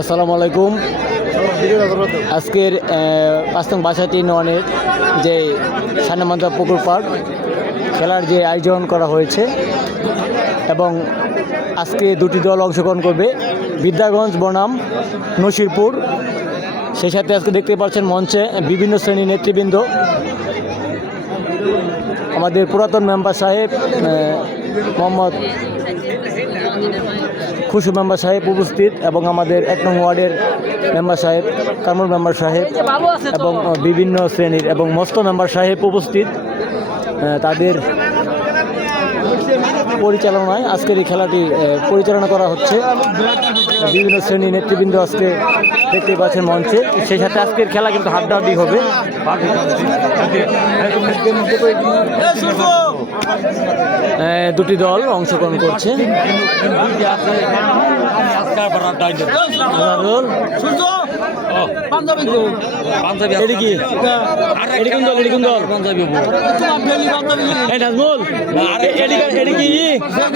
আসসালামু আলাইকুম। আজকের 5/62 যে সান্নামান্দা পুকুর পার্ক খেলার যে আয়োজন করা হয়েছে এবং আজকে দুটি দল অংশগ্রহণ করবে, বিদ্যাগঞ্জ বনাম নসিরপুর। সেই সাথে আজকে দেখতে পাচ্ছেন মঞ্চে বিভিন্ন শ্রেণীর নেতৃবৃন্দ, আমাদের পুরাতন মেম্বার সাহেব মোহাম্মদ খুশু মেম্বার সাহেব উপস্থিত এবং আমাদের 1 নং ওয়ার্ডের মেম্বার সাহেব কামরুল মেম্বার সাহেব এবং বিভিন্ন শ্রেণীর এবং মস্ত মেম্বার সাহেব উপস্থিত। তাদের পরিচালনায় আজকের এই খেলাটি পরিচালনা করা হচ্ছে। বিভিন্ন শ্রেণীর নেতৃবৃন্দ আজকে দেখতে পাচ্ছেন মঞ্চে। সেই সাথে আজকের খেলা কিন্তু হাড্ডাহাড্ডি হবে। দুটি দল অংশগ্রহণ করছে।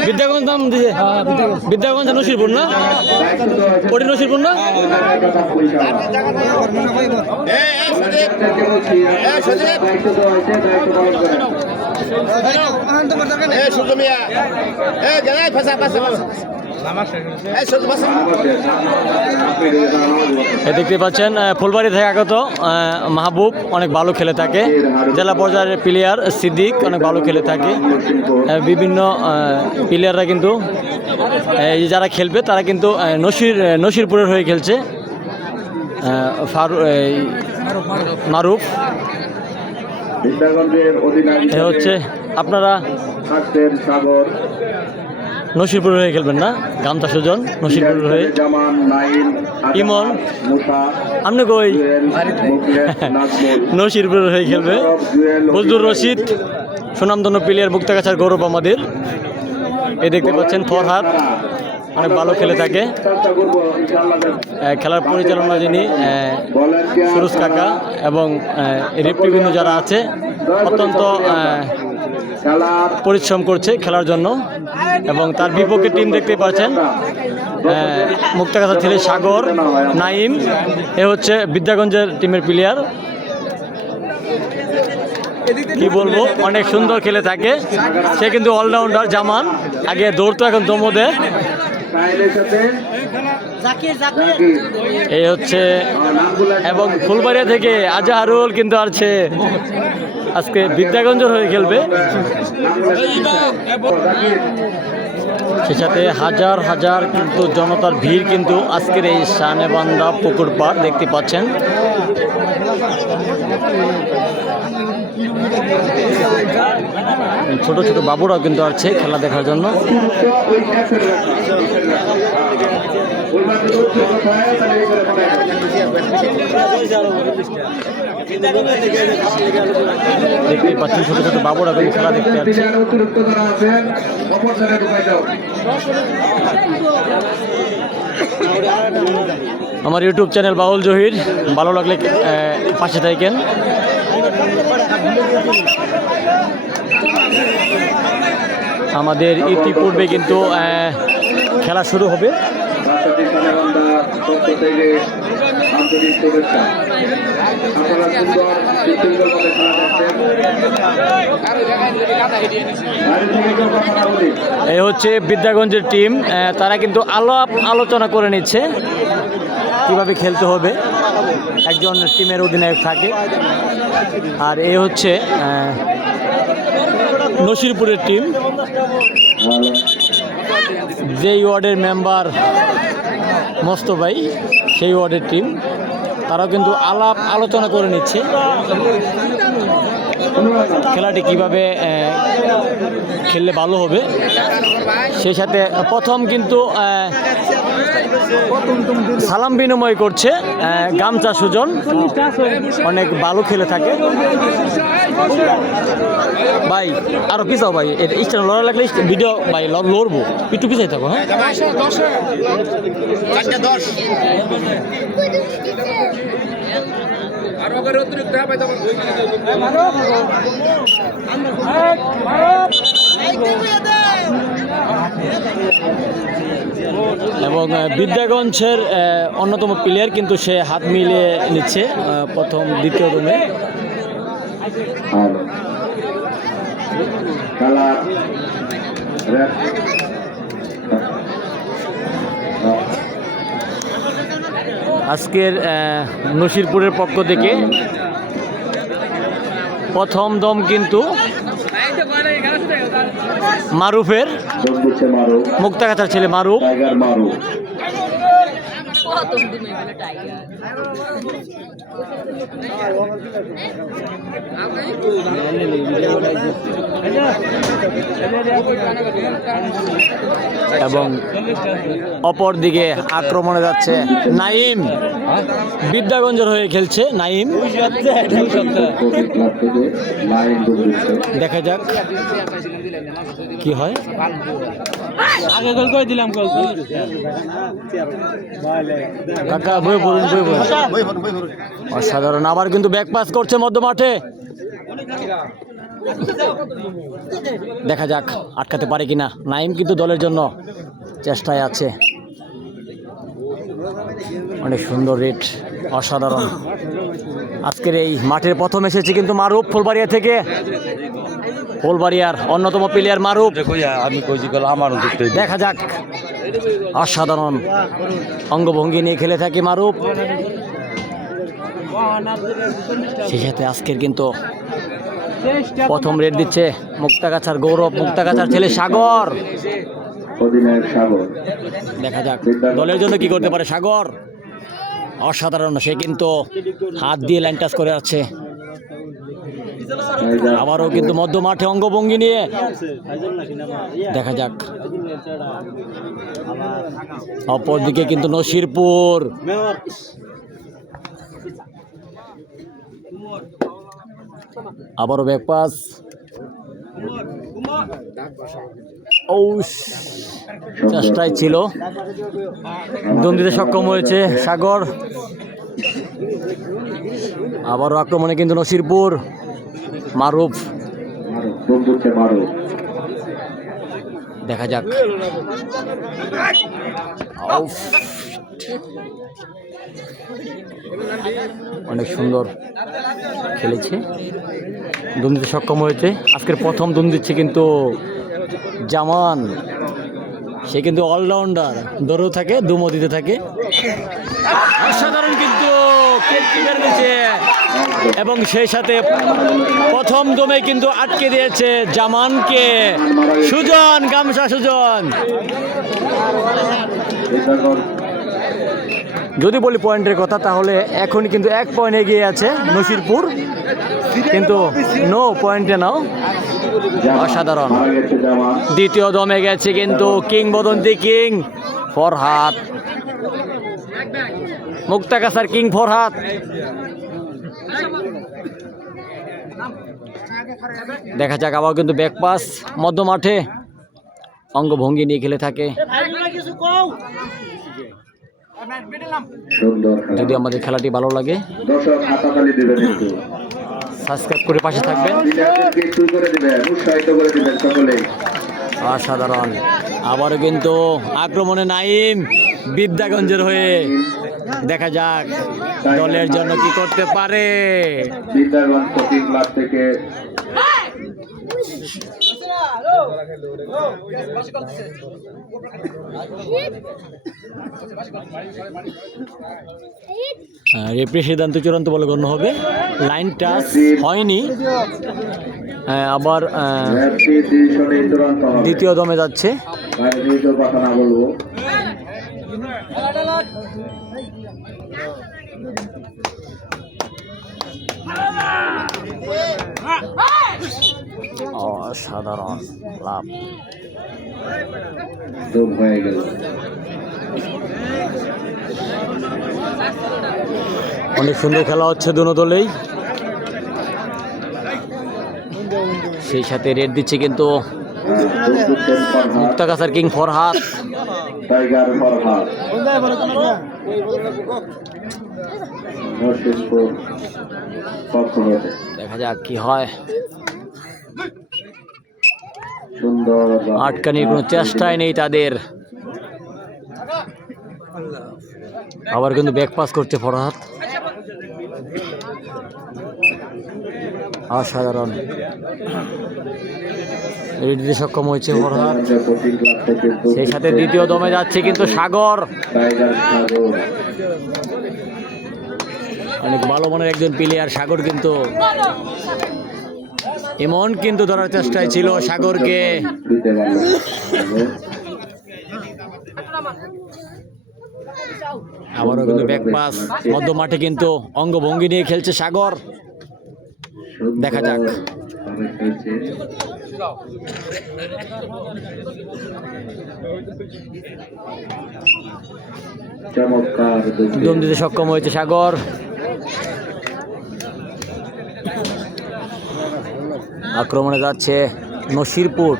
বিদ্যাগঞ্জ নাম দিছে, বিদ্যাগঞ্জ নসিরপুর না, ওটি নসিরপুর না। দেখতে পাচ্ছেন ফুলবাড়ি থেকে আগত মাহবুব অনেক ভালো খেলে থাকে, জেলা পর্যায়ের প্লেয়ার সিদ্দিক অনেক ভালো খেলে থাকে। বিভিন্ন প্লেয়াররা কিন্তু যারা খেলবে তারা কিন্তু নসিরপুরের হয়ে খেলছে। মারুফ হচ্ছে, আপনারা নসিরপুর হয়ে খেলবেন না, গামছা সুজন নসিরপুর হয়ে। ইমন আপনি কই? নসিরপুর হয়ে খেলবে। বজলুর রশিদ সুনামধন্য প্লেয়ার, মুক্তাগাছার গৌরব আমাদের। এই দেখতে পাচ্ছেন ফরহাদ অনেক ভালো খেলে থাকে। খেলার পরিচালনা যিনি সুরজ কাকা এবং রেফারিবৃন্দ যারা আছে অত্যন্ত পরিশ্রম করছে খেলার জন্য। এবং তার বিপক্ষে টিম দেখতে পাচ্ছেন মুক্তাগাছা ছেলে সাগর নাইম, এ হচ্ছে বিদ্যাগঞ্জের টিমের প্লেয়ার। কি বলবো, অনেক সুন্দর খেলে থাকে সে, কিন্তু অলরাউন্ডার। জামান আগে দৌড়তো, এখন দমও দেয়। এই হচ্ছে, এবং ফুলবাড়িয়া থেকে আজহারুল কিন্তু আছে, আজকে বিদ্যাগঞ্জের হয়ে খেলবে। সে সাথে হাজার হাজার কিন্তু জনতার ভিড় কিন্তু আজকের এই সানেবান্ধা পুকুর পাড় দেখতে পাচ্ছেন। ছোট ছোট বাবুরাও কিন্তু আছে খেলা দেখার জন্য। দেখতে পাচ্ছেন ছোট ছোট বাবুরা কিন্তু খেলা দেখতে পাচ্ছে। আমার ইউটিউব চ্যানেল বাউল জহির, ভালো লাগলে পাশে থাকেন। আমাদের ইতিপূর্বে কিন্তু খেলা শুরু হবে। এই হচ্ছে বিদ্যাগঞ্জের টিম, তারা কিন্তু আলোচনা করে নিচ্ছে কিভাবে খেলতে হবে। একজন টিমের অধিনায়ক থাকে। আর এই হচ্ছে নসিরপুরের টিম, যেই ওয়ার্ডের মেম্বার মস্ত ভাই, সেই ওয়ার্ডের টিম। তারাও কিন্তু আলোচনা করে নিচ্ছে খেলাটি কিভাবে খেললে ভালো হবে। সেই সাথে প্রথম কিন্তু সালাম বিনিময় করছে গামছা সুজন, অনেক ভালো খেলে থাকে। ভাই আরো পিছাও ভাই, স্ট্যান্ড লড়া লাগলে ভিডিও ভাই লড়বো, একটু পিছাই থাকো। হ্যাঁ, আর ওকে অতিরিক্ত এবং বিদ্যাগঞ্জের অন্যতম প্লেয়ার কিন্তু সে হাত মিলিয়ে নিচ্ছে প্রথম দ্বিতীয় দমে। আজকের নসিরপুরের পক্ষ থেকে প্রথম দম কিন্তু মারুফের, মুক্তাগাছার ছেলে মারুফ। এবং অপর দিকে আক্রমণে যাচ্ছে নাইম, বিদ্যাগঞ্জের হয়ে খেলছে নাইম। দেখা যাক কি হয়। আগে গোল করে দিলাম কাকা, বই পড়ুন বই পড়ুন। অসাধারণ, আবার কিন্তু ব্যাক পাস করছে মধ্য মাঠে। দেখা যাক আটকাতে পারে কিনা। নাইম কিন্তু দলের জন্য চেষ্টায় আছে। অনেক সুন্দর রেট, অসাধারণ। আজকের এই মাঠের প্রথম এসেছে কিন্তু মারুফ ফুলবাড়িয়া থেকে। ফুলবাড়িয়ার অন্যতম প্লেয়ার মারুফ। দেখা যাক, অসাধারণ অঙ্গভঙ্গি নিয়ে খেলে থাকে মারুফ। সেই সাথে আজকের কিন্তু প্রথম রেড দিচ্ছে মুক্তাগাছার গৌরব, মুক্তাগাছার ছেলে সাগর। দেখা যাক দলের জন্য কি করতে পারে সাগর। অসাধারণ, সে কিন্তু হাত দিয়ে লাইন টাচ করে আছে। আবারও কিন্তু মধ্য মাঠে অঙ্গভঙ্গি নিয়ে। দেখা যাক, অপরদিকে কিন্তু নসিরপুর। আবারও ব্যাক পাস। চেষ্টায় ছিল, দম দিতে সক্ষম হয়েছে সাগর। আবারও আক্রমণে কিন্তু নসিরপুর, মারুফ। দেখা যাক, অনেক সুন্দর খেলেছে, দম দিতে সক্ষম হয়েছে। আজকের প্রথম দম দিচ্ছে কিন্তু জামান। সে কিন্তু অলরাউন্ডার, দৌড়ও থাকে, দুমও দিতে থাকে। অসাধারণ কিন্তু এবং সেই সাথে প্রথম দমে কিন্তু আটকে দিয়েছে জামানকে সুজন, গামছা সুজন। যদি বলি পয়েন্টের কথা, তাহলে এখন কিন্তু 1 পয়েন্ট এগিয়ে আছে নসিরপুর, কিন্তু নো পয়েন্টে নাও। অসাধারণ, দ্বিতীয় দমে গেছে কিন্তু কিংবদন্তি কিং ফরহাদ, মুক্তাগাছার কিং ফরহাদ। দেখা যাক, আবার কিন্তু ব্যাক পাস মধ্য মাঠে অঙ্গভঙ্গি নিয়ে খেলে থাকে। যদি আমাদের খেলাটি ভালো লাগে সাবস্ক্রাইব করে পাশে থাকবেন। অসাধারণ, আবারও কিন্তু আক্রমণে নাইম বিদ্যাগঞ্জের হয়ে। দেখা যাক দলের জন্য কি করতে পারে। রেফারি সিদ্ধান্ত চূড়ান্ত বলে গণ্য হবে। লাইন টাচ হয়নি। আবার দ্বিতীয় দমে যাচ্ছে। অসাধারণ লাভ হয়ে গেল। অনেক সুন্দর খেলা হচ্ছে দুনো দলেই। সেই সাথে রেড দিচ্ছে কিন্তু মুক্তাগাছার কিং ফরহাদ। দেখা যাক কি হয়। সুন্দর আটকানির কোনো চেষ্টাই নেই তাদের। আবার কিন্তু ব্যাক পাস করছে ফরহাদ, অসাধারণ রেড দিতে সক্ষম হয়েছে ফরহাদ। সেই সাথে দ্বিতীয় দমে যাচ্ছে কিন্তু সাগর, অনেক ভালো মনের একজন প্লেয়ার সাগর, কিন্তু এমন কিন্তু ধরার চেষ্টায় ছিল সাগরকে। আবারও কিন্তু ব্যাক পাস, মধ্য মাঠে কিন্তু অঙ্গভঙ্গি নিয়ে খেলছে সাগর, দেখা যাক। দম দিতে সক্ষম হয়েছে সাগর। আক্রমণে যাচ্ছে নসিরপুর,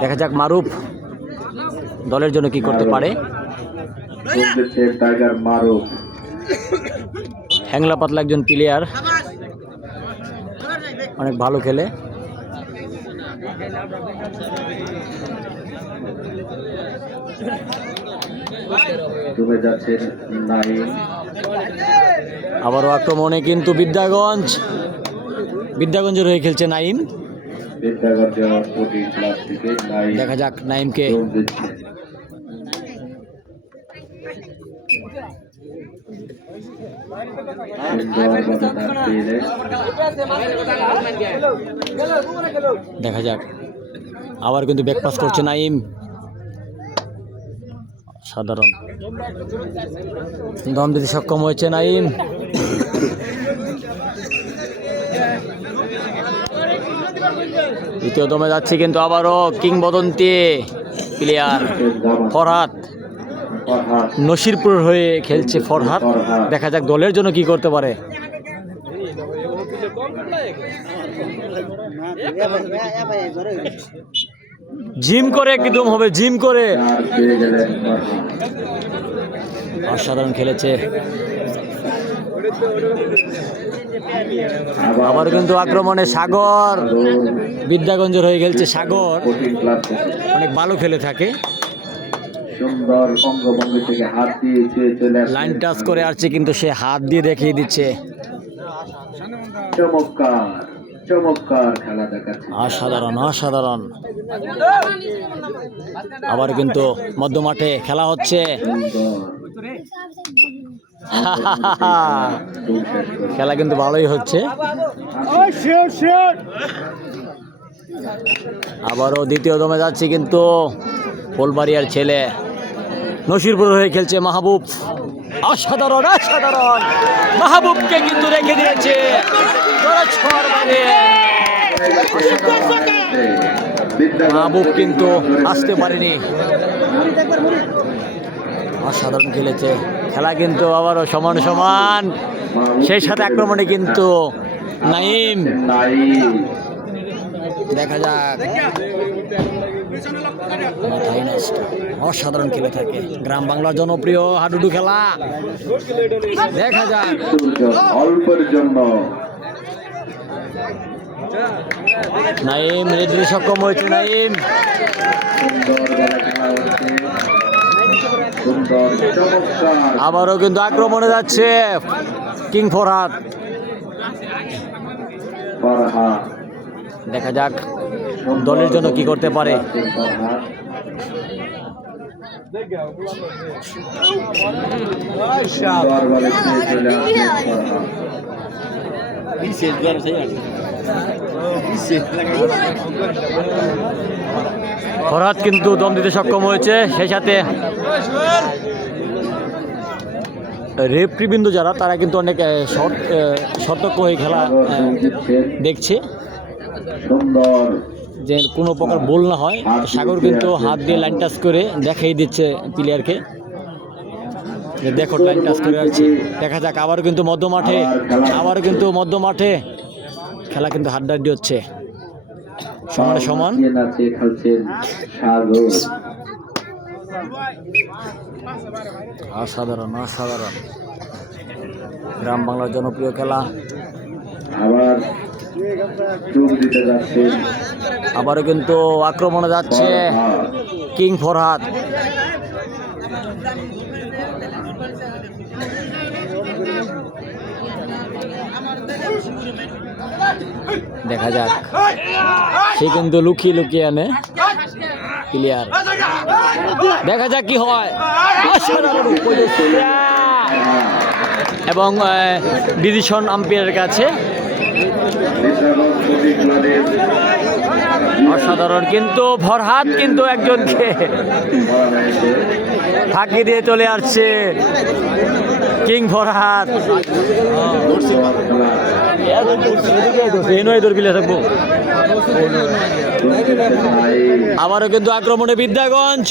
দেখা যাক মারুফ দলের জন্য কি করতে পারে। হ্যাংলা পাতলা একজন প্লেয়ার, অনেক ভালো খেলে। আবারও আক্রমণে কিন্তু বিদ্যাগঞ্জের হয়ে খেলছে নাইম, দেখা যাক নাইমকে। দেখা যাক, আবার কিন্তু ব্যাক পাস করছে নাইম, সাধারণ দম দিতে সক্ষম হয়েছে নাইম। দ্বিতীয় দমে যাচ্ছে কিন্তু আবারও কিংবদন্তি প্লেয়ার ফরহাদ, নসিরপুর হয়ে খেলছে ফরহাদ, দেখা যাক দলের জন্য কি করতে পারে। জিম করে একদম হবে, জিম করে, অসাধারণ খেলেছে। আবার কিন্তু আক্রমণে সাগর, বিদ্যাগঞ্জের হয়ে খেলছে সাগর, অনেক ভালো খেলে থাকে। লাইন টাচ করে আসছে কিন্তু সে হাত দিয়ে দেখিয়ে দিচ্ছে। অসাধারণ অসাধারণ। আবার কিন্তু মধ্য মাঠে খেলা হচ্ছে, খেলা কিন্তু ভালোই হচ্ছে। আবারও দ্বিতীয় দমে যাচ্ছে কিন্তু ফুলবাড়িয়ার ছেলে, নসিরপুর হয়ে খেলছে মাহবুব, অসাধারণ অসাধারণ, মাহবুবকে কিন্তু রেখে দিয়েছে। মাহবুব কিন্তু আসতে পারেনি, অসাধারণ খেলেছে। খেলা কিন্তু আবারও সমান সমান, সেই সাথে আক্রমণে কিন্তু নাইম, দেখা যাক। অসাধারণ খেলে থাকে, গ্রাম বাংলার জনপ্রিয় হাডুডু খেলা, দেখা যাক। অল্পের জন্য নাইম রেডি সক্ষম হয়েছে, নাইম আবারও কিন্তু আক্রমণে যাচ্ছে কিং ফরহাদ, দেখা যাক দলের জন্য কি করতে পারে। ফরহাদ কিন্তু দম দিতে সক্ষম হয়েছে, সেই সাথে রেফরিবৃন্দ যারা, তারা কিন্তু অনেক সতর্ক হয়ে খেলা দেখছে, যে কোনো প্রকার ভুল না হয়। সাগর কিন্তু হাত দিয়ে লাইন টাচ করে দেখাই দিচ্ছে প্লেয়ারকে, যে দেখো লাইন টাচ করে আসছে। দেখা যাক, আবারও কিন্তু মধ্য মাঠে খেলা কিন্তু হাড্ডাহাড্ডি হচ্ছে, সমান সমান। অসাধারণ অসাধারণ, গ্রাম বাংলার জনপ্রিয় খেলা। আবার যোগ দিতে যাচ্ছেন আবারও কিন্তু আক্রমণে যাচ্ছে ফরহাদ। কিং ফরহাদ। দেখা যাক, সে কিন্তু লুকিয়ে লুকিয়ে আনে প্লেয়ার। দেখা যাক কি হয়। অসাধারণ উপদেষ্টা। এবং ডিসিশন আম্পায়ারের কাছে বিদ্যাগঞ্জ প্রতীক ক্লাবের অসাধারণ, কিন্তু ফরহাদ কিন্তু একজনকে ধরা হয়েছে। ফাঁকি দিয়ে চলে আসছে কিং ফরহাদ। থাকবো। আবারও কিন্তু আক্রমণে বিদ্যাগঞ্জ।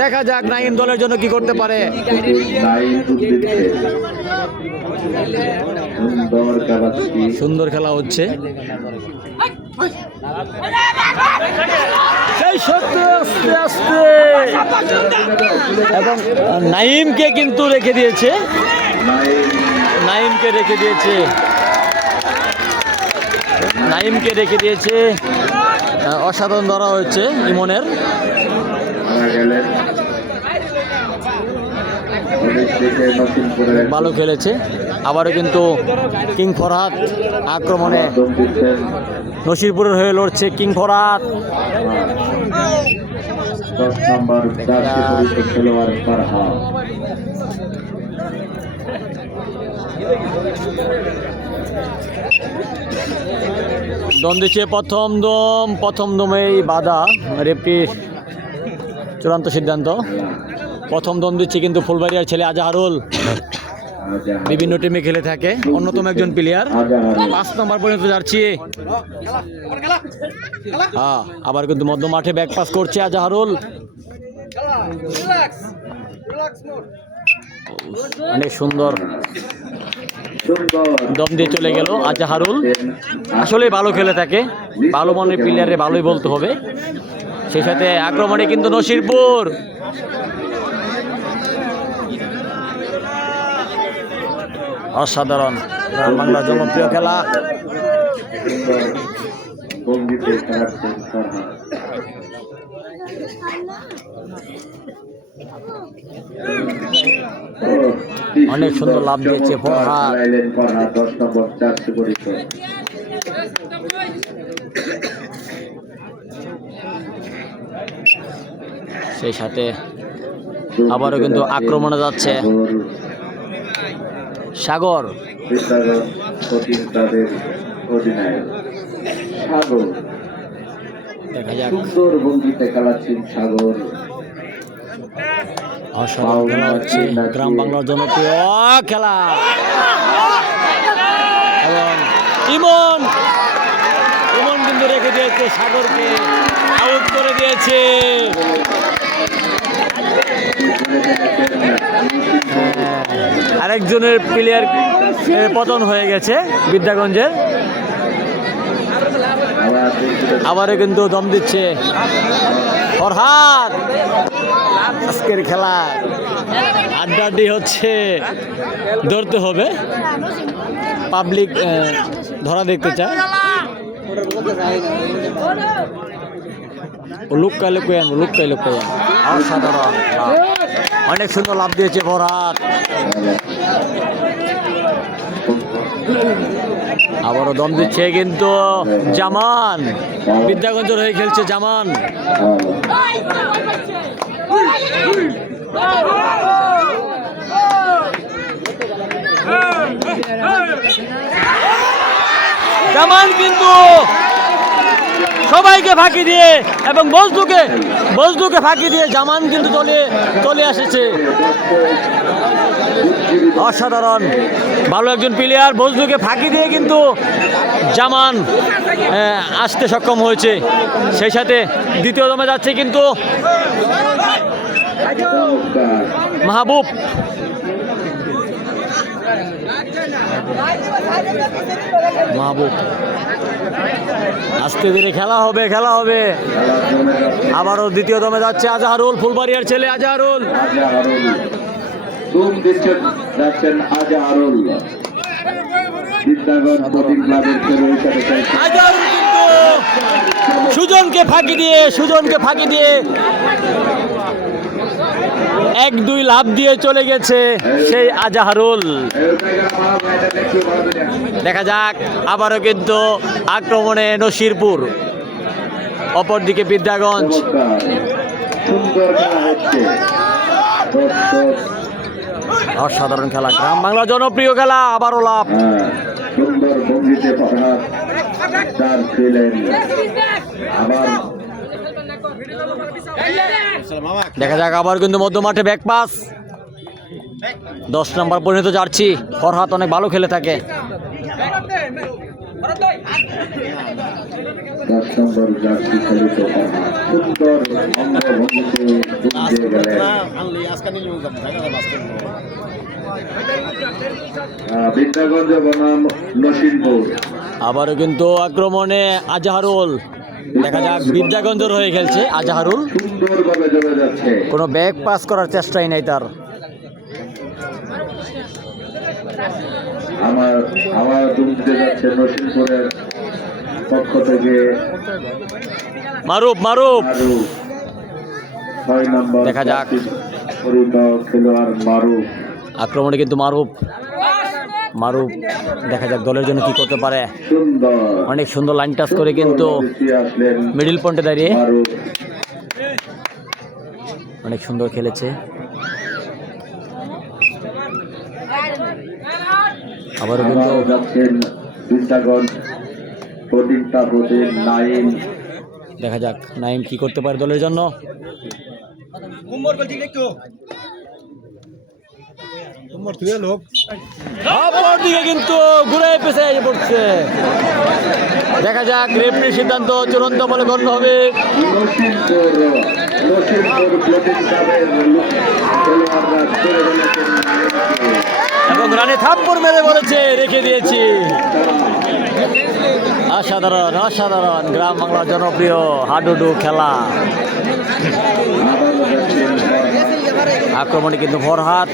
দেখা যাক নাইম দলের জন্য কি করতে পারে। সুন্দর খেলা হচ্ছে। সেই সত্যি আস্তে আস্তে এবং নাইমকে কিন্তু রেখে দিয়েছে, নাইমকে রেখে দিয়েছে, নাইমকে রেখে দিয়েছে। অসাধারণ ধরা হচ্ছে ইমনের। ভালো খেলেছে। আবারও কিন্তু কিং ফরহাদ আক্রমণে নসিরপুরের হয়ে লড়ছে কিং ফরহাদ। 10 নম্বর জার্সি পরিহিত খেলোয়াড় ফরহাদ। দম দিচ্ছে প্রথম দমেই বাধা। রেফরির চূড়ান্ত সিদ্ধান্ত। প্রথম দম দিচ্ছে কিন্তু ফুলবাড়িয়ার ছেলে আজাহারুল, বিভিন্ন টিমে খেলে থাকে, অন্যতম একজন প্লেয়ার। 5 নম্বর পর্যন্ত যাচ্ছি। হ্যাঁ, আবার কিন্তু মধ্য মাঠে ব্যাক পাস করছে আজাহারুল। অনেক সুন্দর দম দিয়ে চলে গেল আজাহারুল। আসলে ভালো খেলে থাকে, ভালো মনের প্লেয়ারে ভালোই বলতে হবে। সেই সাথে আক্রমণে কিন্তু নসিরপুর। অসাধারণ বাংলার জনপ্রিয় খেলা। অনেক সুন্দর লাভ দিয়েছে ফরহাদ। 10 নম্বর জার্সি পরিহিত। সেই সাথে আবারও কিন্তু আক্রমণে যাচ্ছে সাগর। দেখা যাক। সুন্দর ভঙ্গিতে খেলাচ্ছেন সাগর। অসাধারণ খেলা হচ্ছে, গ্রাম বাংলার জনপ্রিয় খেলা। এবং ইমন কিন্তু রেখে দিয়েছে সাগরকে, আউট করে দিয়েছে। আরেকজনের প্লেয়ার পতন হয়ে গেছে বিদ্যাগঞ্জের। আবারও কিন্তু দম দিচ্ছে ফরহাদ। আজকের খেলা আড্ডাআড্ডি হচ্ছে, ধরতে হবে। পাবলিক ধরা দেখতে চায়। লুকাইলে কই আনবো, লুকাইলে কই আনবো। অসাধারণ, অনেক সুন্দর লাভ দিয়েছে ফরহাদ। আবারও দম দিচ্ছে কিন্তু জামান। বিদ্যাগঞ্জের হয়ে খেলছে জামান। জামান কিন্তু সবাইকে ফাঁকি দিয়ে এবং বজলুকে ফাঁকি দিয়ে জামান কিন্তু চলে এসেছে। অসাধারণ ভালো একজন প্লেয়ার। বজলুকে ফাঁকি দিয়ে কিন্তু জামান আসতে সক্ষম হয়েছে। সেই সাথে দ্বিতীয় দমে যাচ্ছে কিন্তু মাহবুব। আস্তে ধীরে খেলা হবে। আবারও দ্বিতীয় দমে যাচ্ছে আজাহারুল, ফুলবাড়িয়ার ছেলে আজাহারুল। যাচ্ছেন আজাহারুল। বিদ্যাগণ স্পোর্টিং ক্লাবের খেলোয়াড় হিসেবে খেলছেন। আজহারুল কিন্তু সুজনকে ফাঁকি দিয়ে 1-2 লাভ দিয়ে চলে গেছে সেই আজহারুল। দেখা যাক আবারও কিন্তু আক্রমণে নসিরপুর, অপরদিকে বিদ্যাগঞ্জ। চমৎকার, সুন্দর খেলা হচ্ছে। দর্শক, অসাধারণ খেলা, গ্রাম বাংলা জনপ্রিয় খেলা, আবারও লাভ। সুন্দর ভঙ্গিতে ফরহাদ চার ছিলেন। আবার দেখা যাক আবার কিন্তু মধ্যমাঠে ব্যাক পাস, 10 নম্বর পরিণত জার্সি ফরহাদ অনেক ভালো খেলে থাকে। 10 নম্বর জার্সি খেলিত ফরহাদ সুন্দর অঙ্গভঙ্গিতে ঢুকে গেলেন। বিদ্যাগঞ্জ বনাম নসিরপুর। আবারও কিন্তু আক্রমণে আজহারুল, দেখা যাক বিদ্যাগঞ্জের হয়ে খেলছে আজহারুল, সুন্দরভাবে জমে যাচ্ছে। কোনো ব্যাক পাস করার চেষ্টাই নাই তার। আমার দুমতে যাচ্ছে নসিরপুরের পক্ষ থেকে মারুফ আরো 6 নম্বর দেখা যাক। পরিচিত খেলোয়াড় মারুফ। আক্রমণে কিন্তু মারুফ দেখা যাক দলের জন্য কি করতে পারে। সুন্দর, অনেক সুন্দর লাইন টাচ করে কিন্তু আসলেন মিডিল পয়েন্টে দাঁড়িয়ে মারুফ। অনেক সুন্দর খেলেছে। আবারও কিন্তু আবার যাচ্ছেন বিদ্যাগঞ্জ স্পোর্টিং ক্লাব হতে নাইম। দেখা যাক নাইম কি করতে পারে দলের জন্য। অপরদিকে কিন্তু ঘুরে পেছায় পড়ছে। দেখা যাক রেফারির সিদ্ধান্ত চূড়ান্ত বলে গণ্য হবে। নসিরপুর স্পোর্টিং ক্লাবের খেলোয়াড়রা ছেড়ে ফেলেছেন নাইমকে। এবং রানে থাপ্পড় মেরে বলেছে রেখে দিয়েছি। অসাধারণ গ্রাম বাংলার জনপ্রিয় হাডুডু খেলা। আবারও যাচ্ছেন ফরহাদ। আক্রমণে কিন্তু ফরহাদ,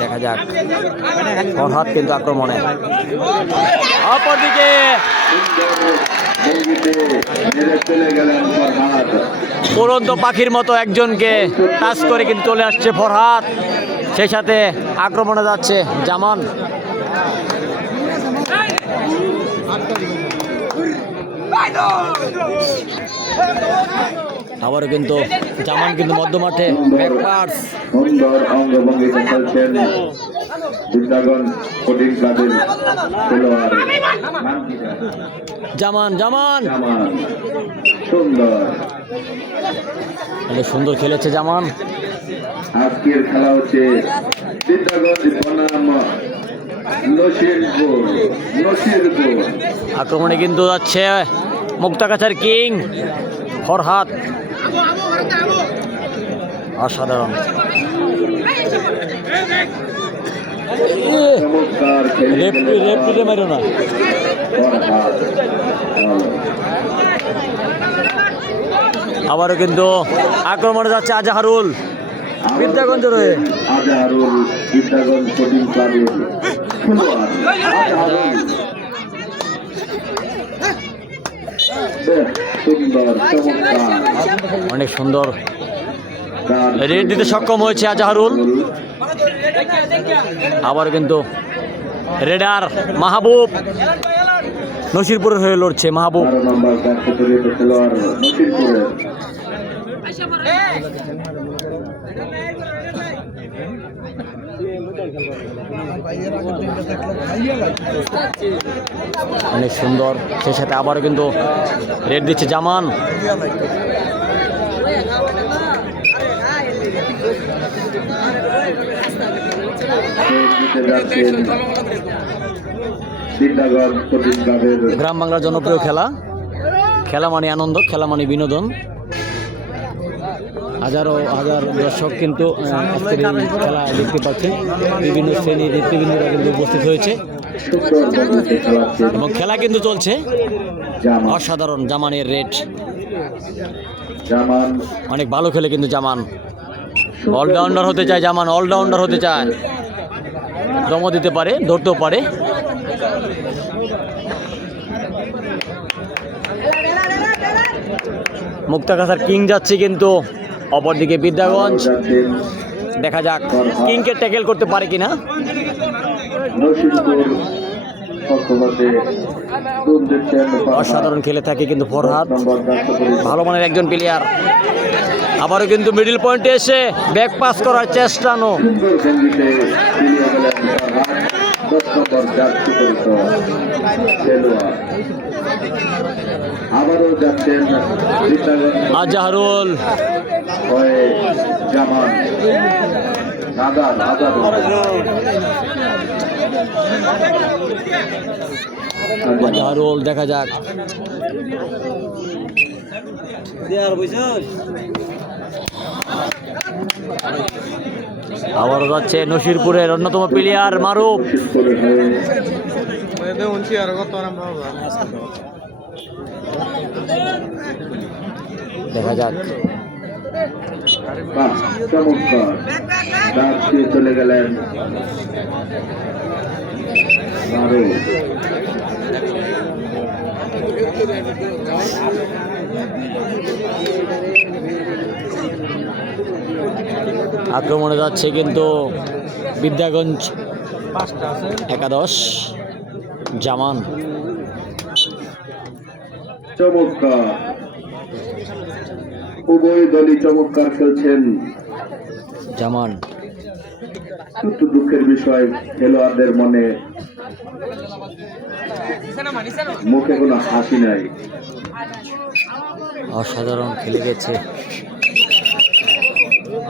দেখা যাক ফরহাদ কিন্তু আক্রমণে। অপরদিকে ভঙ্গিতে মেরে চলে গেলেন ফরহাদ। উড়ন্ত পাখির মতো একজনকে টাচ করে কিন্তু চলে আসছে ফরহাদ, সেই সাথে আক্রমণে যাচ্ছে জামান। আবারও কিন্তু জামান কিন্তু মধ্যমাঠে ব্যাকপার্স। সুন্দর অঙ্গভঙ্গিতে খেলছেন বিদ্যাগঞ্জ স্পোর্টিং ক্লাবের খেলোয়াড় জামান জামান। সুন্দর, অনেক সুন্দর খেলেছে জামান। আজকের খেলা হচ্ছে বিদ্যাগঞ্জ বনাম নসিরপুর। আক্রমণে কিন্তু যাচ্ছে মুক্তাগাছার কিং ফরহাদ। অসাধারণ চমৎকার রেফারি মারো না। ফরহাদ। আবারও কিন্তু আক্রমণে যাচ্ছে আজহারুল বিদ্যাগঞ্জ রয়ে। আজহারুল বিদ্যাগঞ্জ স্পোর্টিং ক্লাবের খেলোয়াড়। আজহারুল সুন্দর, চমৎকার, অনেক সুন্দর রেড দিতে সক্ষম হয়েছে আজহারুল। আবার কিন্তু রেডার মাহবুব নসিরপুরের হয়ে লড়ছে। মাহবুব 12 নম্বর জার্সি পরিহিত খেলোয়াড় নসিরপুরের। অনেক সুন্দর, সেই সাথে আবারও কিন্তু রেড দিচ্ছে জামান। বিদ্যাগঞ্জ স্পোর্টিং ক্লাবের গ্রাম বাংলার জনপ্রিয় খেলা, খেলা মানে আনন্দ, খেলা মানে বিনোদন। হাজার দর্শক কিন্তু আজকের এই খেলা দেখতে পাচ্ছেন। বিভিন্ন শ্রেণীর নেতৃবৃন্দরা কিন্তু উপস্থিত হয়েছে সুন্দর ভঙ্গিতে খেলাচ্ছেন এবং খেলা কিন্তু চলছে। জামান। অসাধারণ জামানের রেট, জামান অনেক ভালো খেলে কিন্তু জামান। অলরাউন্ডার হতে চায় জামান, অলরাউন্ডার হতে চায়, দমও দিতে পারে, ধরতেও পারে। মুক্তাগাছার কিং যাচ্ছে কিন্তু, অপরদিকে বিদ্যাগঞ্জ, দেখা যাক কিংকে ট্যাকেল করতে পারে কিনা। অসাধারণ খেলে থাকে কিন্তু ফরহাদ, ভালো মানের একজন প্লেয়ার। আবারও কিন্তু মিডল পয়েন্টে এসে ব্যাক পাস করার চেষ্টা। আবারও যাচ্ছেন আজহারুল, জামান, আজহারুল, দেখা যাক। আবারও যাচ্ছে নসিরপুরের অন্যতম প্লেয়ার মারুফ। দেখা যাক, চমৎকার ডাক দিয়ে চলে গেলেন মারুফ। আক্রমণে যাচ্ছে কিন্তু বিদ্যাগঞ্জ একাদশ, জামান। চমৎকার, উভয় দলই চমৎকার খেলছেন। জামান, কিন্তু দুঃখের বিষয় খেলোয়াড়দের মনে মুখে কোনো হাসি নাই। অসাধারণ খেলে গেছে,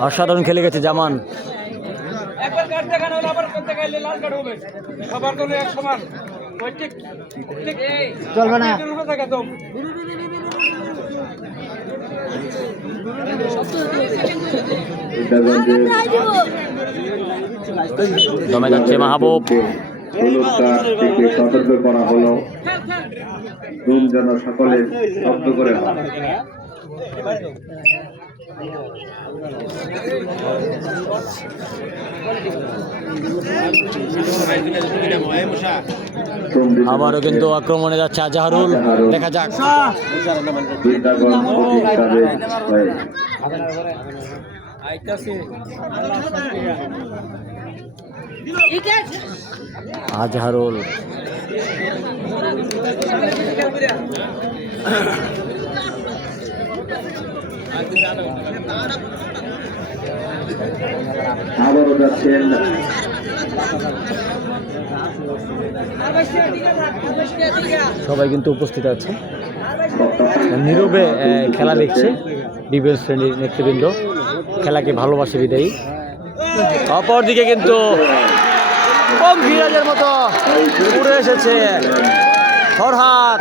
অসাধারণ খেলে গেছে জামান। চলবে না। দমে যাচ্ছে মাহবুব। হলুদ কার্ড থেকে সতর্ক করা হলো, রুম যেন সকলে শব্দ করে হয়। আবারও কিন্তু আক্রমণে যাচ্ছে আজহারুল, দেখা যাক। আজহারুল, আবারও যাচ্ছেন সবাই কিন্তু উপস্থিত আছে, নীরবে খেলা দেখছে বিভিন্ন শ্রেণীর নেতৃবৃন্দ, খেলাকে ভালোবাসে বিদায়ী। অপরদিকে কিন্তু কমফিরাজের মতো উড়ে এসেছে ফরহাদ।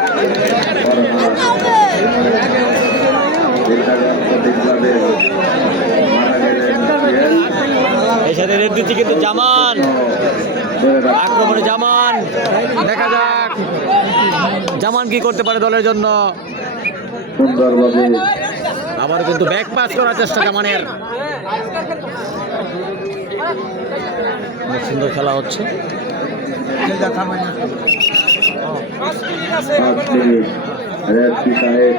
এই সাথে রেড দিচ্ছে কিন্তু জামান, আক্রমণে জামান, দেখা যাক জামান কি করতে পারে দলের জন্য। সুন্দরভাবে আবার কিন্তু ব্যাক পাস করার চেষ্টা জামানের, সুন্দর খেলা হচ্ছে। রেফরি সাহেব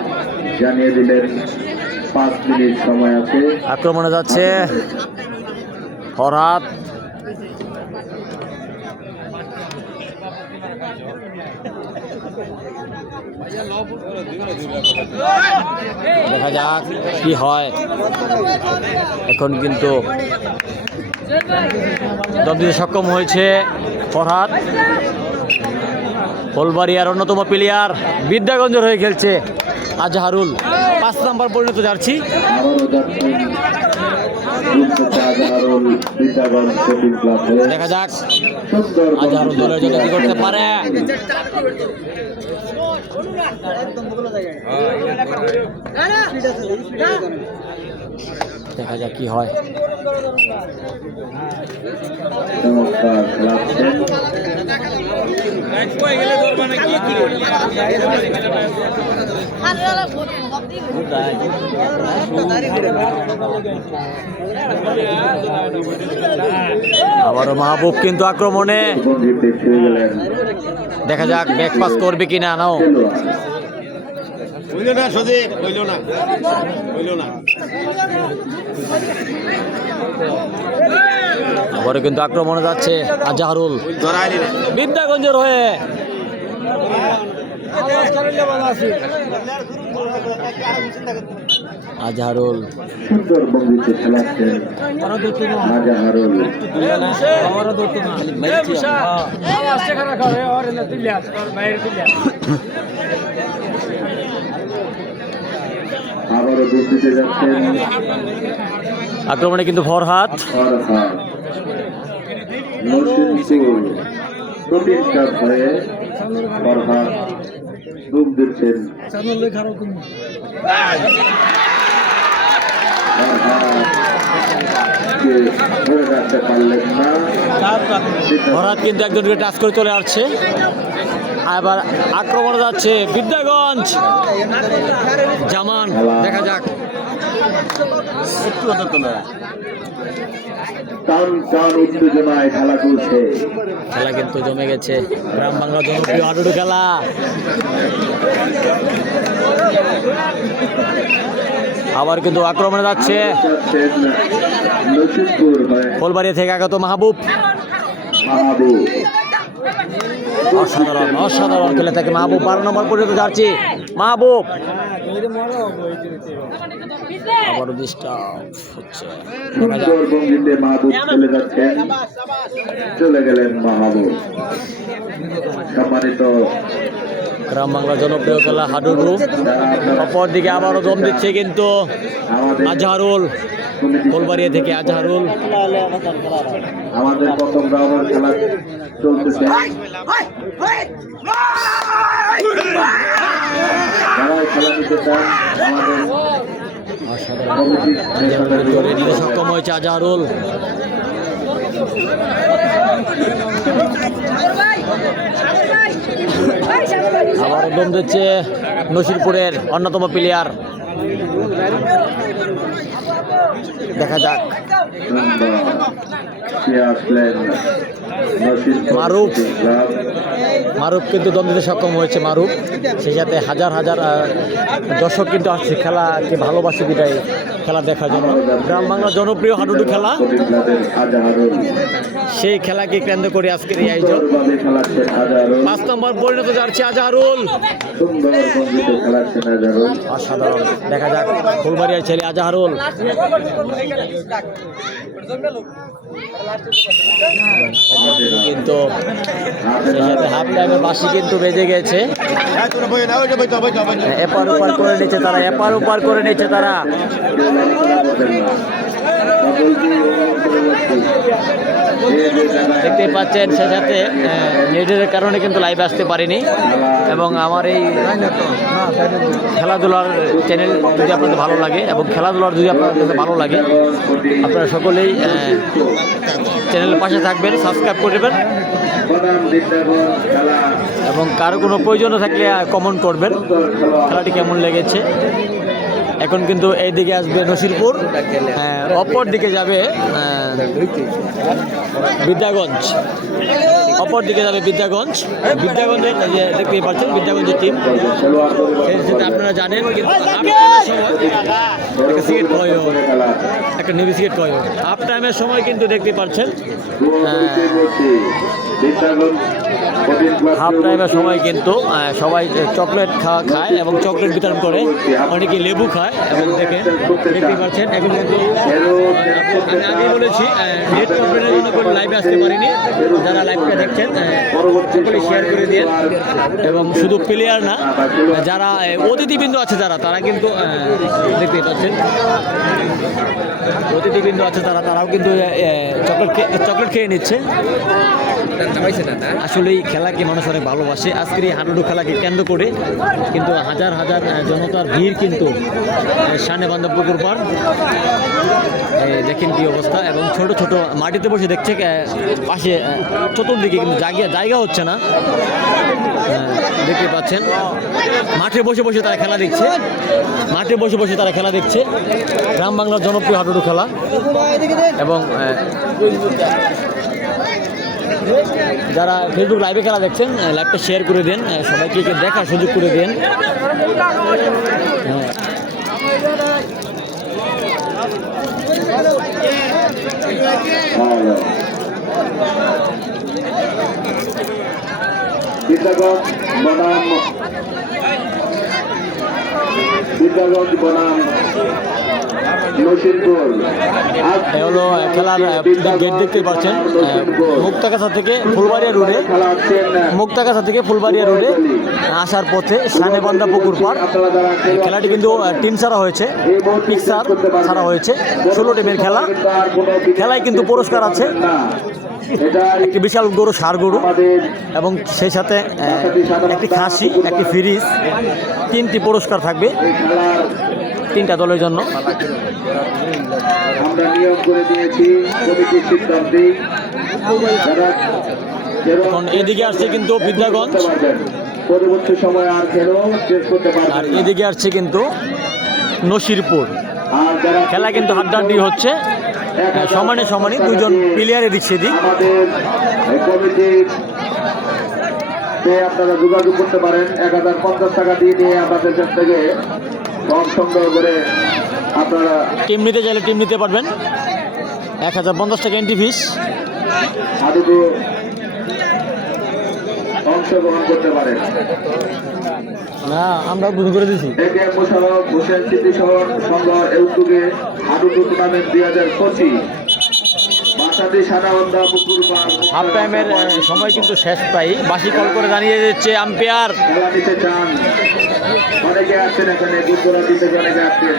জানিয়ে দিলেন 5 মিনিট সময় আছে। আক্রমণে যাচ্ছে ফরহাদ, দেখা যাক কি হয়। এখন কিন্তু দম দিতে সক্ষম হয়েছে ফরহাদ। ফুলবাড়িয়ার অন্যতম প্লেয়ার বিদ্যাগঞ্জের হয়ে খেলছে আজহারুল, 5 নম্বর পরিণত জার্সি। দেখা যাক আজহারুল দলের জন্য কি করতে পারে। দেখা যাক কি হয়। চমৎকার খেলাচ্ছেন। আবারও মাহবুব কিন্তু আক্রমণে, সুগন্ধিতে ছুঁয়ে গেলেন দেখা যাক ব্যাক পাস করবে কিনা। নাও আবারও কিন্তু আক্রমণে যাচ্ছে আজহারুল বিদ্যাগঞ্জের হয়ে। আজহারুল সুন্দর ভঙ্গিতে খেলাচ্ছেন আজহারুল। আবারও দূর দিতে যাচ্ছেন আক্রমণে কিন্তু ফরহাদ। ফরহাদ। নরসিংপুর প্রতিষ্ঠা হয়ে ফরহাদ ডুব দিচ্ছেন। ফরহাদকে ধরে রাখতে পারলেন না। ফরহাদ কিন্তু একজনকে টাচ করে চলে আসছে। আবার আক্রমণে যাচ্ছে বিদ্যাগঞ্জ জামান, দেখা যাক। টান টান উত্তেজনায় খেলা চলছে। খেলা কিন্তু জমে গেছে, গ্রাম বাংলা জনপ্রিয় হাডুডু খেলা। আবার কিন্তু আক্রমণে যাচ্ছে নরসিংপুর হয়ে ফুলবাড়ি থেকে আগত মাহবুব। মাহবুব। অসাধারণ অসাধারণ খেলে থাকে মাহবুব। 12 নম্বর পর্যন্ত যাচ্ছে মাহবুব। আবারও ডিস্টার্ব হচ্ছে। সুন্দর ভঙ্গিতে মাহবুব চলে যাচ্ছেন, চলে গেলেন মাহবুব। সম্মানিত গ্রাম বাংলা জনপ্রিয় খেলা হাডুডু। অপর দিকে আবারও দম দিচ্ছে কিন্তু আমাদের আজহারুল, ফুলবাড়িয়া থেকে আজহারুল। আমাদের প্রথম রাউন্ডের খেলা চলতেছে। যারা খেলা নিতে চান আমাদের করে নিতে সক্ষম হয়েছে আজহারুল। আবার দম দিচ্ছে নসিরপুরের অন্যতম প্লেয়ার, দেখা যাক। মারুফ মারুফ কিন্তু দম দিতে সক্ষম হয়েছে মারুফ। সেই সাথে হাজার হাজার দর্শক কিন্তু আসছে খেলাকে ভালোবাসে বিদায় খেলা দেখার জন্য। গ্রাম বাংলার জনপ্রিয় হাডুডু খেলা, সেই খেলাকে কেন্দ্র করে আজকের এই আয়োজন। 5 নম্বর পরিণত যাচ্ছে আজহারুল। অসাধারণ, দেখা যাক ফুলবাড়িয়ার ছেলে আজহারুল। কিন্তু সেই সাথে হাফ টাইমের বাসি কিন্তু বেজে গেছে। এপার ওপার করে নিচ্ছে তারা, এপার ওপার করে নিচ্ছে তারা। দেখতে পাচ্ছেন সে সাথে নেটের কারণে কিন্তু লাইভে আসতে পারিনি। এবং আমার এই খেলাধুলার চ্যানেল যদি আপনাদের ভালো লাগে এবং খেলাধুলার যদি আপনাদের ভালো লাগে, আপনারা সকলেই চ্যানেলের পাশে থাকবেন, সাবস্ক্রাইব করবেন এবং কারো কোনো প্রয়োজন থাকলে কমেন্ট করবেন খেলাটি কেমন লেগেছে। এখন কিন্তু এই দিকে আসবে নসিরপুর, অপর দিকে যাবে বিদ্যাগঞ্জ। অপর দিকে যাবে বিদ্যাগঞ্জ। বিদ্যাগঞ্জের দেখতেই পাচ্ছেন বিদ্যাগঞ্জের টিম। সেটা আপনারা জানেন, কিন্তু একটা নেভি সিগারেট কয় হাফ টাইমের সময় কিন্তু দেখতে পাচ্ছেন হাফ টাইমের সময় কিন্তু সবাই চকলেট খায় এবং চকলেট বিতরণ করে, অনেকে লেবু খায় এবং দেখতে পাচ্ছেন। এখন কিন্তু আমি আগে বলেছি নেট প্রবলেমের জন্য কোনো লাইভে আসতে পারিনি। যারা লাইভটা দেখছেন সকলে শেয়ার করে দিয়ে, এবং শুধু প্লেয়ার না, যারা অতিথিবৃন্দ আছে তারা কিন্তু দেখতেই পাচ্ছেন অতিথিবৃন্দ আছে তারাও কিন্তু চকলেট খেয়ে নিচ্ছে। আসলেই খেলাকে মানুষ অনেক ভালোবাসে। আজকের এই হাডুডু খেলাকে কেন্দ্র করে কিন্তু হাজার হাজার জনতার ভিড় কিন্তু সানেবান্ধা পুকুর পাড়। দেখেন কি অবস্থা, এবং ছোট ছোট মাটিতে বসে দেখছে পাশে চতুর্দিকে কিন্তু জায়গা হচ্ছে না। দেখতে পাচ্ছেন মাঠে বসে বসে তারা খেলা দেখছে, মাঠে বসে বসে তারা খেলা দেখছে। গ্রাম বাংলার জনপ্রিয় হাডুডু খেলা। এবং যারা ফেসবুক লাইভে খেলা দেখছেন, লাইভটা শেয়ার করে দেন, সবাইকে দেখার সুযোগ করে দেন। বিদ্যাগঞ্জ বনাম নসিরপুর। এ হলো খেলার গেট, দেখতে পাচ্ছেন মুক্তাগাছা থেকে ফুলবাড়িয়া রোডে, মুক্তাগাছা থেকে ফুলবাড়িয়া রোডে আসার পথে সানেবান্ধা পুকুর পাড়। খেলাটি কিন্তু টিম ছাড়া হয়েছে, পিকচার ছাড়া হয়েছে। 16 টিমের খেলা। খেলায় কিন্তু পুরস্কার আছে, একটি বিশাল গরু, ষাঁড় গরু, এবং সেই সাথে একটি খাসি, একটি ফ্রিজ, 3টি পুরস্কার থাকবে 3টা দলের জন্য। আমরা নিয়োগ করে দিয়েছি কমিটির সিদ্ধান্তে। এখন এদিকে আসছে কিন্তু বিদ্যাগঞ্জ, পরবর্তী সময় আর খেলো শেষ করতে পারবে। আর এদিকে আসছে কিন্তু নসিরপুর। খেলা কিন্তু হাড্ডাহাড্ডি হচ্ছে, সমানে সমানে, দুজন প্লেয়ার এদিক সেদিক। আমাদের কমিটির আপনারা যোগাযোগ করতে পারেন। 1050 টাকা দিয়ে নিয়ে আমাদের কাছ থেকে ফর্ম সংগ্রহ করে আপনারা টিম নিতে চাইলে টিম নিতে পারবেন। 1050 টাকা এন্ট্রি ফিস। হাডুডু অংশগ্রহণ করতে পারেন। না, আমরা বুঝ করে দিছি। একে মোশাররফ হোসেন স্মৃতি শহর সংঘ এর উদ্যোগে হাডুডু টুর্নামেন্ট 2025 বাসাদি সানাবান্ধা পুকুর পাড়। হাফ টাইমের সময় কিন্তু শেষ প্রায়। বাসি কল করে জানিয়ে দিচ্ছে আম্পায়ার। খেলা নিতে চান, অনেকে আসছেন এখানে, দুপুরা দিতে অনেকে আসছেন।